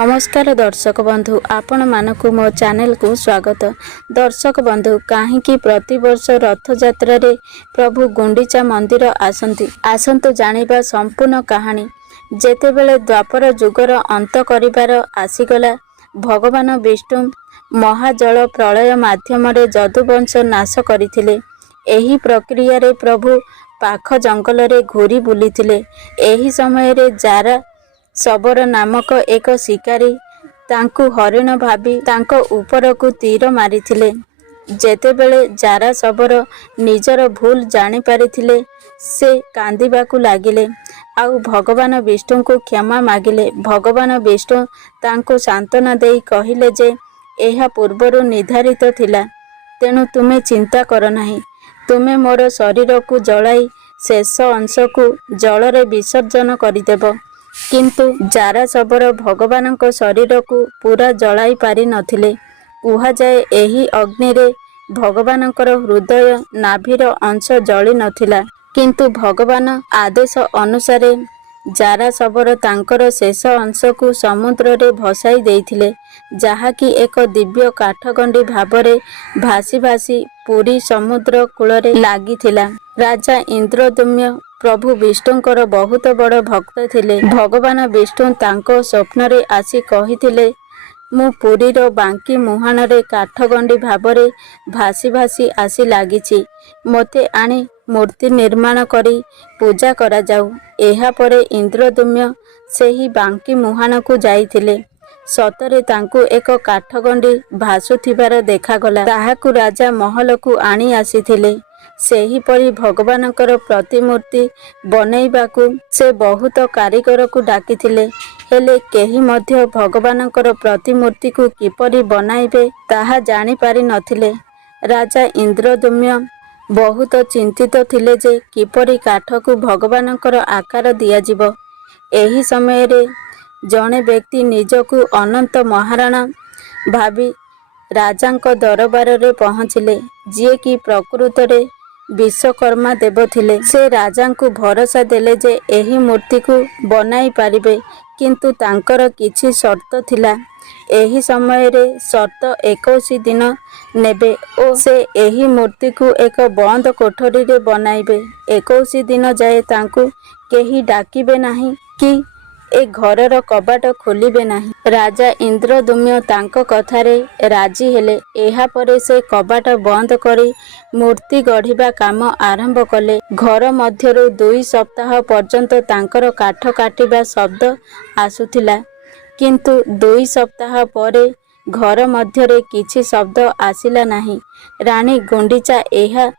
नमस्कार दर्शक बंधु आपण मानक मो चैनल को स्वागत। दर्शक बंधु कहीं प्रति वर्ष रथ यात्रा रे प्रभु गुंडीचा मंदिर आसंतु जानिबा संपूर्ण कहानी। जेतेबेले द्वापर जुगर अंत करिबार आसीगला भगवान विष्णु महाजल प्रलय माध्यम जदुवंश नाश करथिले। एही प्रक्रिया रे प्रभु पाख जंगल रे घूरी बुलीथिले। एही समय रे जारा सबर नामक एक शिकारी तांकु हरिण भाबी तांको उपरकु तीर मारिथिले। जेतेबेले जारा सबर निजर भूल जानी पारिथिले से कांदिबाकु लागिले आउ भगवान विष्णु को क्षमा मागिले। भगवान विष्णु तांको सांत्वना देई कहिले जे एहा पूर्वरु निर्धारित थिला, तेणु तुमे चिंता कर नाही। तुमे मोर शरीर को जलाई शेष अंश को जल रे विसर्जन करिदेब। किंतु जारा सबर भगवान शरीर को पूरा जलाई पारि नथिले। कुहा जाए एही अग्नि रे भगवान हृदय नाभिर अंश जली नथिला, किंतु भगवान आदेश अनुसार जारा सबर तांकर शेष अंश को समुद्र रे भसाई देइथिले, जहा कि एक दिव्य काठगंडी भाबरे भासी भासी पूरी समुद्र कूल रे लागिथिला। राजा इंद्रद्युम्न प्रभु विष्णुंकर बहुत बड़ भक्त थिले। भगवान विष्णु तांको स्वप्न रे आसी कहिथिले, मु पुरीर बांकी मुहाण रे काठगंडी भाबरे भासी भासी आसी लागिछि, मते आनी मूर्ति निर्माण करी पूजा करा जाऊ। एहा परे इंद्रद्युम्न सेही बांकी मुहाण को जाइथिले। सतरे तांकु एक काठगंडी भासुथिबार देखागला। ताहाकु राजा महल को आनी आसीथिले। सेही परी भगवानकर प्रतिमूर्ति बनैबाकु से बहुत कारीगर को डाकिथिले, हेले केही मध्य भगवानकर प्रतिमूर्ति को किपरि बनाइबे ताहा जानी पारि नथिले। राजा इंद्रद्युम्न बहुत चिंतित थिले जे किपरि काठ को भगवानकर आकार दियाजिब। एही समय रे जणे व्यक्ति निजकु अनंत महाराणा भाबी राजांक दरबार रे पहुँचिले, जिए कि प्रकृत रे विश्वकर्मा देव थिले। से राजा को भरोसा देले जे एही मूर्ति को बनाई पारिबे, किंतु तांकर किछि शर्त थिला। एही समय रे शर्त 21 दिन नेबे ओ से एही मूर्ति को एक बंद कोठरी रे बनाइबे। 21 दिन जाए तांकु केही डाकिबे नाही कि ए घरर कबाट खोलिबे नाही। राजा इंद्रद्युम्न तांको कथारे राजी हेले। एहा परे से कबाट बंद करी मूर्ति गढ़िबा काम आरंभ कले। घर मध्यरु 2 सप्ताह पर्यंत तांकर काठ काटिबा शब्द आसुथिला, किंतु 2 सप्ताह परे घर मध्यरे किछि शब्द आसिला नाही। रानी गुंडीचा एहा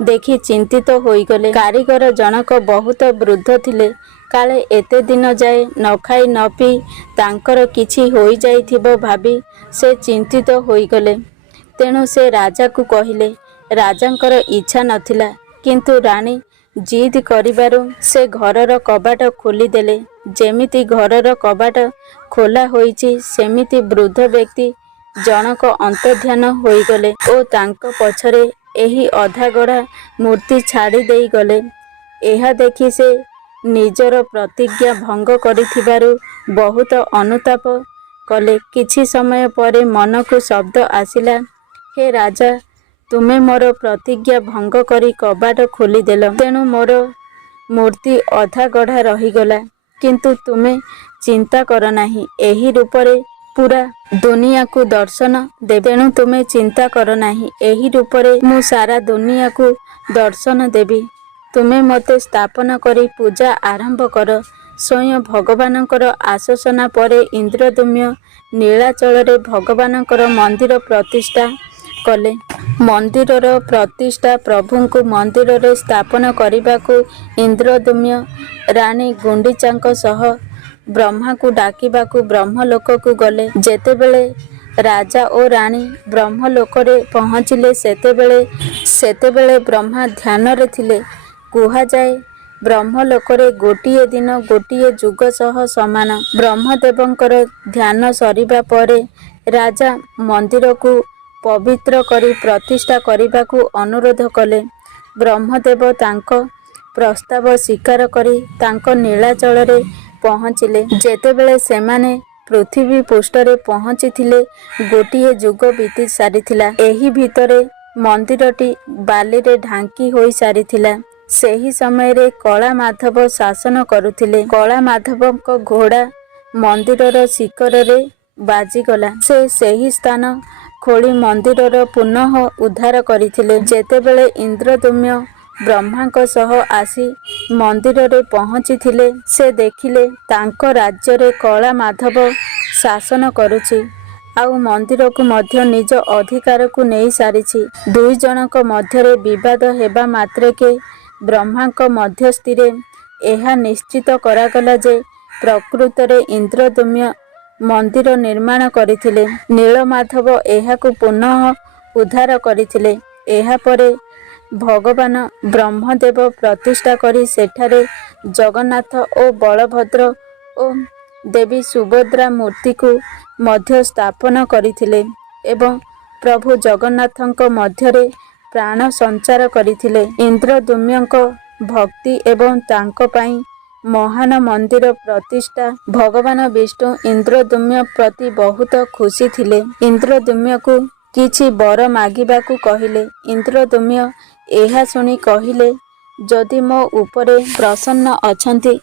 देखि चिंतित होइगले। कारीगर जनक बहुत वृद्ध थिले। काले एते दिन जाए न खाई न पी तांकर किछि होई जाइथिबो भाबी से चिंतित होइगले। तेणु से राजा को कहिले। राजांकर इच्छा नथिला, किंतु रानी जिद करिबारु से घरर कबाट खोलिदेले। जेमिति घरर कबाट खोला होईछि, सेमिति वृद्ध व्यक्ति जनक अंतर्ध्यान होइगले ओ तांको पछरे एही अधा गढ़ा मूर्ति छाड़ी देई गले। एहा देखि से निजर प्रतिज्ञा भंग करिथिबारु बहुत अनुताप कले। किछि समय परे मन को शब्द आसिला, हे राजा, तुमे मोर प्रतिज्ञा भंग करी कबाट खोलिदेल, तेणु मोर मूर्ति अधा गढ़ा रहीगला। किंतु तुमे चिंता कर नाही, एही रूपरे पूरा दुनिया को दर्शन दे। तेणु तुमे चिंता कर नाही, एही रूपरे मु सारा दुनिया को दर्शन देबी। तुमे मते स्थापना करी पूजा आरंभ कर। स्वयं भगवानकर आश्वासना परे इंद्रद्युम्न नीलाचल रे भगवानकर मंदिर प्रतिष्ठा कले। मंदिरर प्रतिष्ठा प्रभुंकु मंदिर रे स्थापना करिबाकु इंद्रद्युम्न रानी गुंडीचांक सह ब्रह्मा को डाकिबाकु ब्रह्मलोक को गले। जेतेबेले राजा और रानी ब्रह्मलोक रे पहुँचिले, सेतेबेले ब्रह्मा ध्यान रे थिले। कुहा जाए ब्रह्मलोक रे गोटिए दिन गोटिए जुग सह समान। ब्रह्मदेवंकर ध्यान सरिबा परे राजा मंदिर को पवित्र करी प्रतिष्ठा करिबाकु अनुरोध कले। ब्रह्मदेव तांको प्रस्ताव स्वीकार करी तांको नीलाचल रे पहुँचिले। जेतेबेले सेमाने ପୃଥିବୀ ପୃଷ୍ଠରେ ପହଞ୍ଚିଥିଲେ ଗୋଟିଏ ଯୁଗ ବିତି ସାରିଥିଲା। ଏହି ଭିତରେ ମନ୍ଦିରଟି ବାଲିରେ ଢାଙ୍କି ହୋଇ ସାରିଥିଲା। ସେହି ସମୟରେ କଳାମାଧବ ଶାସନ କରୁଥିଲେ। କଳାମାଧବଙ୍କ ଘୋଡ଼ା ମନ୍ଦିରର ଶିଖରରେ ବାଜିଗଲା। ସେ ସେହି ସ୍ଥାନ ଖୋଳି ମନ୍ଦିରର ପୁନଃ ଉଦ୍ଧାର କରିଥିଲେ। ଯେତେବେଳେ ଇନ୍ଦ୍ରଦ୍ୟୁମ୍ନ ବ୍ରହ୍ମାଙ୍କ ସହ ଆସି ମନ୍ଦିରରେ ପହଞ୍ଚିଥିଲେ, ସେ ଦେଖିଲେ ତାଙ୍କ ରାଜ୍ୟରେ କଳାମାଧବ ଶାସନ କରୁଛି, ଆଉ ମନ୍ଦିରକୁ ମଧ୍ୟ ନିଜ ଅଧିକାରକୁ ନେଇ ସାରିଛି। ଦୁଇ ଜଣଙ୍କ ମଧ୍ୟରେ ବିବାଦ ହେବା ମାତ୍ରକେ ବ୍ରହ୍ମାଙ୍କ ମଧ୍ୟସ୍ଥିରେ ଏହା ନିଶ୍ଚିତ କରାଗଲା ଯେ ପ୍ରକୃତରେ ଇନ୍ଦ୍ରଦ୍ୟୁମ୍ନ ମନ୍ଦିର ନିର୍ମାଣ କରିଥିଲେ। ନୀଳମାଧବ ଏହାକୁ ପୁନଃ ଉଦ୍ଧାର କରିଥିଲେ। ଏହାପରେ ଭଗବାନ ବ୍ରହ୍ମଦେବ ପ୍ରତିଷ୍ଠା କରି ସେଠାରେ ଜଗନ୍ନାଥ ଓ ବଳଭଦ୍ର ଓ ଦେବୀ ସୁଭଦ୍ରା ମୂର୍ତ୍ତିକୁ ମଧ୍ୟ ସ୍ଥାପନ କରିଥିଲେ ଏବଂ ପ୍ରଭୁ ଜଗନ୍ନାଥଙ୍କ ମଧ୍ୟରେ ପ୍ରାଣ ସଞ୍ଚାର କରିଥିଲେ। ଇନ୍ଦ୍ରଦ୍ୟୁମ୍ନଙ୍କ ଭକ୍ତି ଏବଂ ତାଙ୍କ ପାଇଁ ମହାନ ମନ୍ଦିର ପ୍ରତିଷ୍ଠା ଭଗବାନ ବିଷ୍ଣୁ ଇନ୍ଦ୍ରଦ୍ୟୁମ୍ନ ପ୍ରତି ବହୁତ ଖୁସି ଥିଲେ। ଇନ୍ଦ୍ରଦ୍ୟୁମ୍ନକୁ କିଛି ବର ମାଗିବାକୁ କହିଲେ। ଇନ୍ଦ୍ରଦ୍ୟୁମ୍ନ ଏହା ଶୁଣି କହିଲେ, ଯଦି ମୋ ଉପରେ ପ୍ରସନ୍ନ ଅଛନ୍ତି,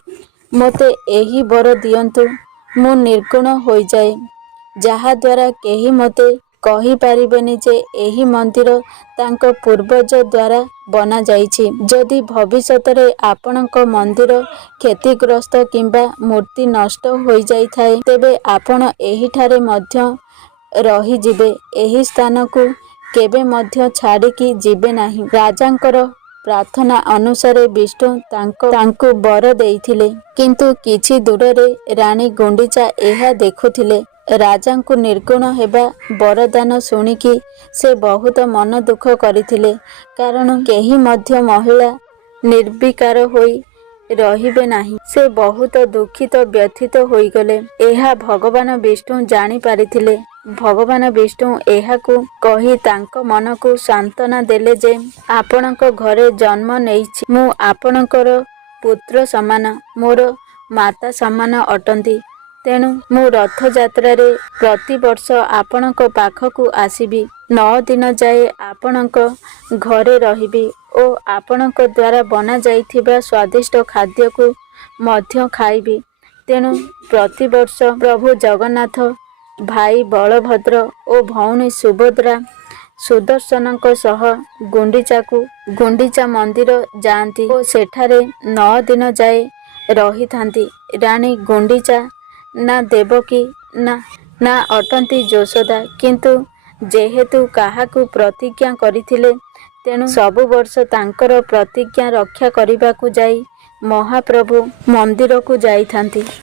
ମୋତେ ଏହି ବର ଦିଅନ୍ତୁ। ମୁଁ ନିର୍ଗୁଣ ହୋଇଯାଏ, ଯାହାଦ୍ୱାରା କେହି ମୋତେ କହିପାରିବେନି ଯେ ଏହି ମନ୍ଦିର ତାଙ୍କ ପୂର୍ବଜ ଦ୍ୱାରା ବନାଯାଇଛି। ଯଦି ଭବିଷ୍ୟତରେ ଆପଣଙ୍କ ମନ୍ଦିର କ୍ଷତିଗ୍ରସ୍ତ କିମ୍ବା ମୂର୍ତ୍ତି ନଷ୍ଟ ହୋଇଯାଇଥାଏ, ତେବେ ଆପଣ ଏହିଠାରେ ମଧ୍ୟ ରହିଯିବେ। ଏହି ସ୍ଥାନକୁ କେବେ ମଧ୍ୟ ଛାଡ଼ିକି ଯିବେ ନାହିଁ। ରାଜାଙ୍କର ପ୍ରାର୍ଥନା ଅନୁସାରେ ବିଷ୍ଣୁ ତାଙ୍କୁ ବର ଦେଇଥିଲେ। କିନ୍ତୁ କିଛି ଦୂରରେ ରାଣୀ ଗୁଣ୍ଡିଚା ଏହା ଦେଖୁଥିଲେ। ରାଜାଙ୍କୁ ନିର୍ଗୁଣ ହେବା ବରଦାନ ଶୁଣିକି ସେ ବହୁତ ମନ ଦୁଃଖ କରିଥିଲେ। କାରଣ କେହି ମଧ୍ୟ ମହିଳା ନିର୍ବିକାର ହୋଇ ରହିବେ ନାହିଁ। ସେ ବହୁତ ଦୁଃଖିତ ବ୍ୟଥିତ ହୋଇଗଲେ। ଏହା ଭଗବାନ ବିଷ୍ଣୁ ଜାଣି ପାରିଥିଲେ। ଭଗବାନ ବିଷ୍ଣୁ ଏହାକୁ କହି ତାଙ୍କ ମନକୁ ସାନ୍ତ୍ୱନା ଦେଲେ ଯେ ଆପଣଙ୍କ ଘରେ ଜନ୍ମ ନେଇଛି ମୁଁ ଆପଣଙ୍କର ପୁତ୍ର ସମାନ, ମୋର ମାତା ସମାନ ଅଟନ୍ତି। ତେଣୁ ମୁଁ ରଥଯାତ୍ରାରେ ପ୍ରତିବର୍ଷ ଆପଣଙ୍କ ପାଖକୁ ଆସିବି। 9 ଦିନ ଯାଏ ଆପଣଙ୍କ ଘରେ ରହିବି ଓ ଆପଣଙ୍କ ଦ୍ୱାରା ବନାଯାଇଥିବା ସ୍ୱାଦିଷ୍ଟ ଖାଦ୍ୟକୁ ମଧ୍ୟ ଖାଇବି। ତେଣୁ ପ୍ରତିବର୍ଷ ପ୍ରଭୁ ଜଗନ୍ନାଥ, ଭାଇ ବଳଭଦ୍ର ଓ ଭଉଣୀ ସୁଭଦ୍ରା ସୁଦର୍ଶନଙ୍କ ସହ ଗୁଣ୍ଡିଚା ମନ୍ଦିର ଯାଆନ୍ତି ଓ ସେଠାରେ 9 ଦିନ ଯାଏ ରହିଥାନ୍ତି। ରାଣୀ ଗୁଣ୍ଡିଚା ନା ଦେବକୀ ନା ଅଟନ୍ତି ଯଶୋଦା। କିନ୍ତୁ ଯେହେତୁ କାହାକୁ ପ୍ରତିଜ୍ଞା କରିଥିଲେ, ତେଣୁ ସବୁ ବର୍ଷ ତାଙ୍କର ପ୍ରତିଜ୍ଞା ରକ୍ଷା କରିବାକୁ ଯାଇ ମହାପ୍ରଭୁ ମନ୍ଦିରକୁ ଯାଇଥାନ୍ତି।